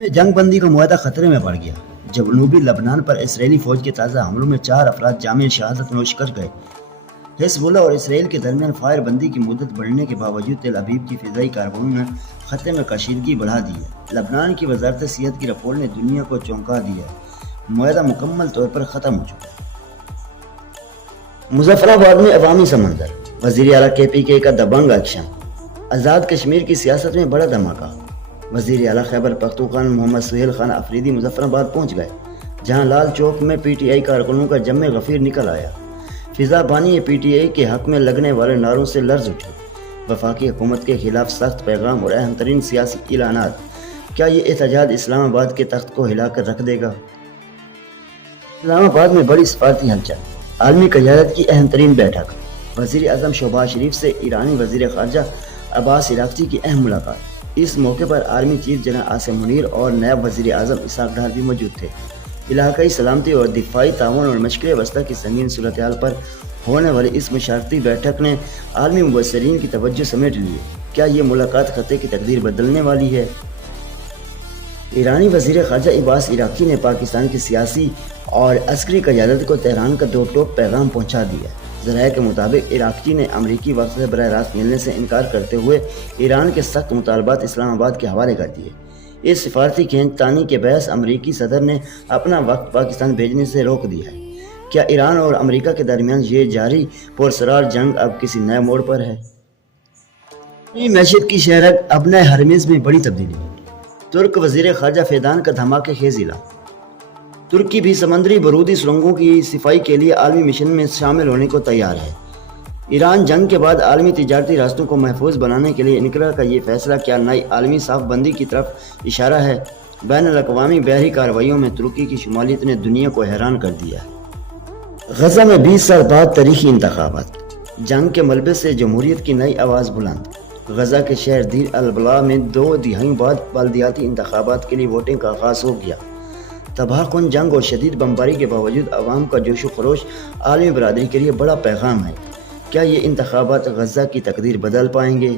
जंग बंदी का मुआहदा खतरे में पड़ गया जब जनूबी लबनान पर इसराइली फौज के ताज़ा हमलों में 4 अफराद जामिल शहादत नोश कर गए। हिज़्बुल्लाह और इसराइल के दरमियान फायर बंदी की मुद्दत बढ़ने के बावजूद तेल अवीव की फ़िज़ाई कार्रवाइयों ने खत्े में कशीदगी बढ़ा दी है। लबनान की वजारत सेहत की रिपोर्ट ने दुनिया को चौंका दिया है। मुआहदा मुकम्मल तौर पर ख़त्म हो चुका है। मुजफ्फराबाद में अवामी समंदर, वज़ीर आला KPK का दबंग एक्शन, आज़ाद कश्मीर की सियासत में बड़ा धमाका। वज़ीर आला खैबर पख्तूनख्वा मोहम्मद सुहेल खान अफरीदी मुजफ्फराबाद पहुँच गए, जहाँ लाल चौक में PTI कारकुनों का जम गफ़ीर निकल आया। फिज़ा बानी PTI के हक़ में लगने वाले नारों से लर्ज़ उठी। वफाकी हुकूमत के खिलाफ सख्त पैगाम और अहम तरीन सियासी ऐलानात। क्या ये एहतजाज इस्लामाबाद के तख्त को हिला कर रख देगा? इस्लामाबाद में बड़ी सफारती हलचल, आलमी क़यादत की अहम तरीन बैठक, वज़ीर आज़म शहबाज शरीफ से ईरानी वज़ीर ख़ारजा अब्बास इराक़ची की अहम मुलाकात। इस मौके पर आर्मी चीफ जनाब आसिम मुनीर और नायब वज़ीर आज़म इसहाक़ डार भी मौजूद थे। इलाकाई सलामती और दिफाई ताउन और मशक़े वस्ता की संगीन सूरत हाल पर होने वाली इस मुशावरती बैठक ने आलमी मुबस्सिरीन की तवज्जो समेट ली है। क्या ये मुलाकात खत्े की तकदीर बदलने वाली है? ईरानी वज़ीर ख़ारजा अब्बास इराक़ची ने पाकिस्तान की सियासी और अस्करी क़यादत को तेहरान का दो टोक पैगाम पहुँचा दिया। ज़राए के मुताबिक इराक़ची ने अमरीकी वक़्त से बराह रास्त मिलने से इनकार करते हुए ईरान के सख्त मुतालबात इस्लामाबाद के हवाले कर दिए। इस सिफारती खींचतानी के बहस अमरीकी सदर ने अपना वक्त पाकिस्तान भेजने से रोक दिया है। क्या ईरान और अमरीका के दरमियान ये जारी पुरसरार जंग अब किसी नए मोड़ पर है? मैशत की शहरत अबना हरमेज़ में बड़ी तब्दीली। तुर्क वज़ीर ख़ारजा फ़ैदान का धमाके खेज़ ऐलान। तुर्की भी समंदरी बरूदी सुरंगों की सफाई के लिए आलमी मिशन में शामिल होने को तैयार है। ईरान जंग के बाद आलमी तिजारती रास्तों को महफूज बनाने के लिए इनकरा का ये फैसला क्या नई आलमी साफबंदी की तरफ इशारा है? बैनुल-अक़वामी बहरी कार्रवाइयों में तुर्की की शुमालियत ने दुनिया को हैरान कर दिया है। गजा में 20 साल बाद तारीखी इंतखाबात, जंग के मलबे से जमहूरियत की नई आवाज़ बुलंद। गजा के शहर दीर अल-बला में 2 दिहाइयों बाद बल्दियाती इंतखाबात के लिए वोटिंग का आगाज़ हो गया। तबाहकुन जंग और शदीद बमबारी के बावजूद अवाम का जोश व खरोश आलमी बरादरी के लिए बड़ा पैगाम है। क्या ये इंतखाबात गजा की तकदीर बदल पाएंगे?